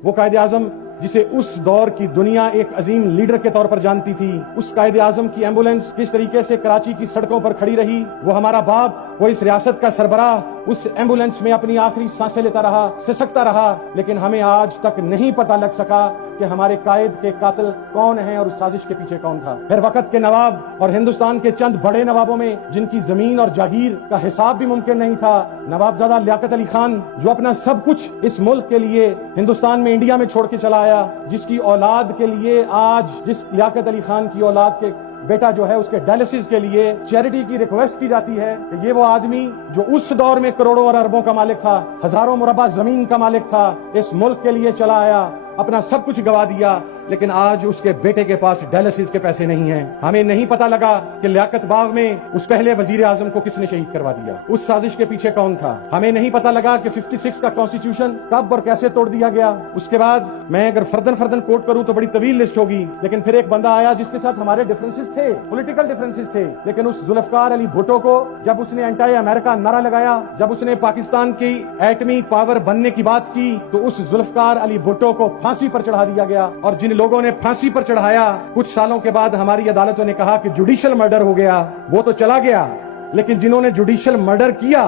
وہ قائد اعظم جسے اس دور کی دنیا ایک عظیم لیڈر کے طور پر جانتی تھی، اس قائد اعظم کی ایمبولینس کس طریقے سے کراچی کی سڑکوں پر کھڑی رہی، وہ ہمارا باپ، وہ اس ریاست کا سربراہ اس ایمبولینس میں اپنی آخری سانسیں لیتا رہا، سسکتا رہا، لیکن ہمیں آج تک نہیں پتہ لگ سکا کہ ہمارے قائد کے قاتل کون ہیں اور اس سازش کے پیچھے کون تھا۔ پھر وقت کے نواب اور ہندوستان کے چند بڑے نوابوں میں جن کی زمین اور جاگیر کا حساب بھی ممکن نہیں تھا، نوابزادہ لیاقت علی خان جو اپنا سب کچھ اس ملک کے لیے ہندوستان میں انڈیا میں چھوڑ کے چلا آیا، جس کی اولاد کے لیے آج جس لیاقت علی خان کی اولاد کے بیٹا جو ہے اس کے ڈائلسس کے لیے چیریٹی کی ریکویسٹ کی جاتی ہے کہ یہ وہ آدمی جو اس دور میں کروڑوں اور اربوں کا مالک تھا، ہزاروں مربع زمین کا مالک تھا، اس ملک کے لیے چلا آیا، اپنا سب کچھ گوا دیا، لیکن آج اس کے بیٹے کے پاس ڈائلسس کے پیسے نہیں ہیں۔ ہمیں نہیں پتا لگا کہ لیاقت باغ میں اس پہلے وزیر اعظم کو کس نے شہید کروا دیا، اس سازش کے پیچھے کون تھا۔ ہمیں نہیں پتا لگا کہ 56 کا کانسٹیٹیوشن کب اور کیسے توڑ دیا گیا۔ اس کے بعد میں اگر فردن کوٹ کروں تو بڑی طویل لسٹ ہوگی، لیکن پھر ایک بندہ آیا جس کے ساتھ ہمارے ڈفرنسز تھے، پولیٹیکل ڈفرنسز تھے، لیکن اس ذوالفقار علی بھٹو کو جب اس نے اینٹی امریکہ نعرہ لگایا، جب اس نے پاکستان کی ایٹمی پاور بننے کی بات کی، تو اس ذوالفقار علی بھٹو کو پھانسی پر چڑھا دیا گیا، اور جن لوگوں نے پھانسی پر چڑھایا کچھ سالوں کے بعد ہماری عدالتوں نے کہا کہ جوڈیشل مرڈر ہو گیا، وہ تو چلا گیا، لیکن جنہوں نے جوڈیشل مرڈر کیا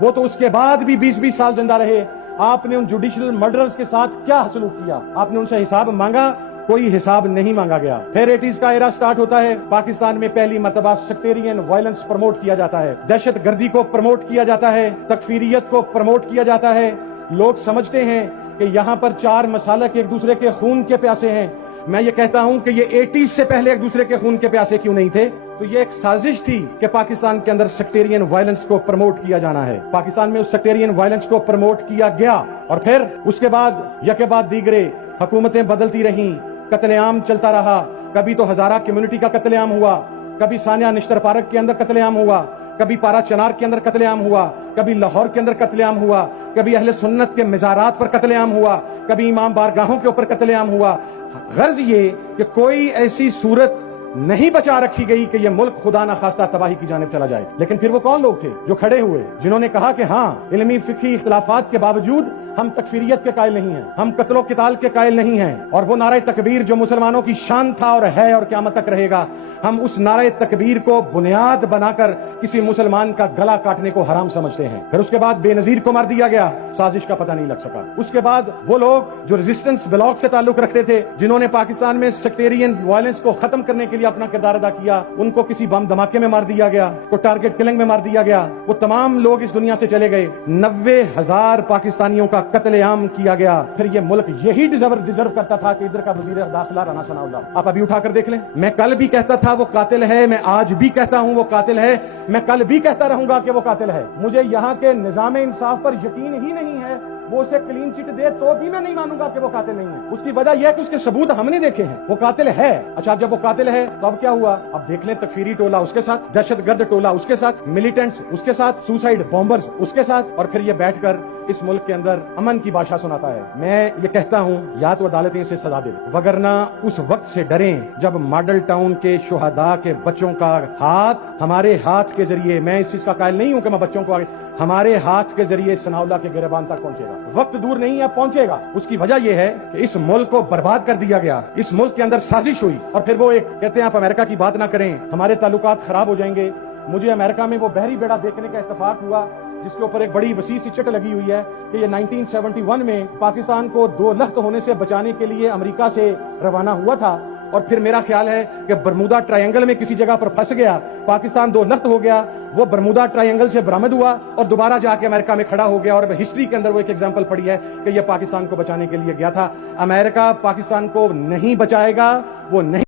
وہ تو اس کے بعد بھی 20 سال زندہ رہے۔ آپ نے ان جوڈیشل مرڈرز کے ساتھ کیا سلوک کیا؟ آپ نے ان سے حساب مانگا؟ کوئی حساب نہیں مانگا گیا۔ پھر 80s کا ایرا سٹارٹ ہوتا ہے، پاکستان میں پہلی مرتبہ سیکٹیرین وائلنس پروموٹ کیا جاتا ہے، دہشت گردی کو پروموٹ کیا جاتا ہے، تکفیریت کو پروموٹ کیا جاتا ہے۔ لوگ سمجھتے ہیں کہ یہاں پر چار مسالک ایک دوسرے کے خون کے پیاسے ہیں۔ میں یہ کہتا ہوں کہ یہ 80s سے پہلے ایک دوسرے کے خون کے پیاسے کیوں نہیں تھے؟ تو یہ ایک سازش تھی کہ پاکستان کے اندر سیکٹیرین وائلنس کو پروموٹ کیا جانا ہے۔ پاکستان میں اس سیکٹیرین وائلنس کو پروموٹ کیا گیا، اور پھر اس کے بعد یکے بعد دیگرے حکومتیں بدلتی رہیں، قتل عام چلتا رہا۔ کبھی تو ہزارہ کمیونٹی کا قتل عام ہوا، کبھی ثانیہ نشتر پارک کے اندر قتل عام ہوا، کبھی پارا چنار کے اندر قتل عام ہوا، کبھی لاہور کے اندر قتل عام ہوا، کبھی اہل سنت کے مزارات پر قتل عام ہوا، کبھی امام بارگاہوں کے اوپر قتل عام ہوا۔ غرض یہ کہ کوئی ایسی صورت نہیں بچا رکھی گئی کہ یہ ملک خدا نخواستہ تباہی کی جانب چلا جائے۔ لیکن پھر وہ کون لوگ تھے جو کھڑے ہوئے، جنہوں نے کہا کہ ہاں، علمی فقہی اختلافات کے باوجود ہم تکفیریت کے قائل نہیں ہیں، ہم قتل و قتال کے قائل نہیں ہیں، اور وہ نعرہ تکبیر جو مسلمانوں کی شان تھا اور ہے اور قیامت تک رہے گا، ہم اس نعرہ تکبیر کو بنیاد بنا کر کسی مسلمان کا گلا کاٹنے کو حرام سمجھتے ہیں۔ پھر اس کے بعد بے نظیر کو مار دیا گیا، سازش کا پتہ نہیں لگ سکا۔ اس کے بعد وہ لوگ جو ریزسٹنس بلاک سے تعلق رکھتے تھے، جنہوں نے پاکستان میں سیکٹیرین وائلنس کو ختم کرنے کے لیے اپنا کردار ادا کیا، ان کو کسی بم دھماکے میں مار دیا گیا، کو ٹارگٹ کلنگ میں مار دیا گیا، وہ تمام لوگ اس دنیا سے چلے گئے۔ 90,000 پاکستانیوں کا قتل عام کیا گیا۔ پھر یہ ملک یہی ڈیزرو کرتا تھا کہ ادھر کا وزیر داخلہ رانا ثناء اللہ، آپ ابھی اٹھا کر دیکھ لیں، میں کل بھی کہتا تھا وہ قاتل ہے، میں آج بھی کہتا ہوں وہ قاتل ہے، میں کل بھی کہتا رہوں گا کہ وہ قاتل ہے۔ مجھے یہاں کے نظام انصاف پر یقین ہی نہیں ہے، وہ اسے کلین چٹ دے تو بھی میں نہیں مانوں گا کہ وہ قاتل نہیں ہے۔ اس کی وجہ یہ ہے کہ اس کے ثبوت ہم نے دیکھے ہیں، وہ قاتل ہے۔ اچھا، جب وہ قاتل ہے تو اب کیا ہوا؟ اب دیکھ لیں، تکفیری ٹولہ اس کے ساتھ، دہشت گرد ٹولہ اس کے ساتھ، ملیٹنٹس اس کے ساتھ، سوسائڈ بامبرز اس کے ساتھ، اور پھر یہ بیٹھ کر اس ملک کے اندر امن کی بادشاہ سناتا ہے۔ میں یہ کہتا ہوں یا تو عدالتیں اسے سزا دیں، وگرنہ اس وقت سے ڈریں جب ماڈل ٹاؤن کے شہداء کے بچوں کا ہاتھ ہمارے ہاتھ کے ذریعے، میں اس چیز کا قائل نہیں ہوں کہ میں بچوں کو ہمارے ہاتھ کے ذریعے ثناء اللہ کے گریبان تک پہنچے گا، وقت دور نہیں ہے، پہنچے گا۔ اس کی وجہ یہ ہے کہ اس ملک کو برباد کر دیا گیا، اس ملک کے اندر سازش ہوئی، اور پھر وہ ایک کہتے ہیں آپ امریکہ کی بات نہ کریں، ہمارے تعلقات خراب ہو جائیں گے۔ مجھے امریکہ میں وہ بحری بیڑا دیکھنے کا اتفاق ہوا جس کے اوپر ایک بڑی وسیع سی چٹ لگی ہوئی ہے کہ یہ 1971 میں پاکستان کو 2 لخت ہونے سے بچانے کے لیے امریکہ سے روانہ ہوا تھا، اور پھر میرا خیال ہے کہ برمودا ٹرائنگل میں کسی جگہ پر پھنس گیا، پاکستان 2 لخت ہو گیا، وہ برمودا ٹرائنگل سے برآمد ہوا اور دوبارہ جا کے امریکہ میں کھڑا ہو گیا، اور ہسٹری کے اندر وہ ایک ایگزامپل پڑی ہے کہ یہ پاکستان کو بچانے کے لیے گیا تھا۔ امریکہ پاکستان کو نہیں بچائے گا، وہ نہیں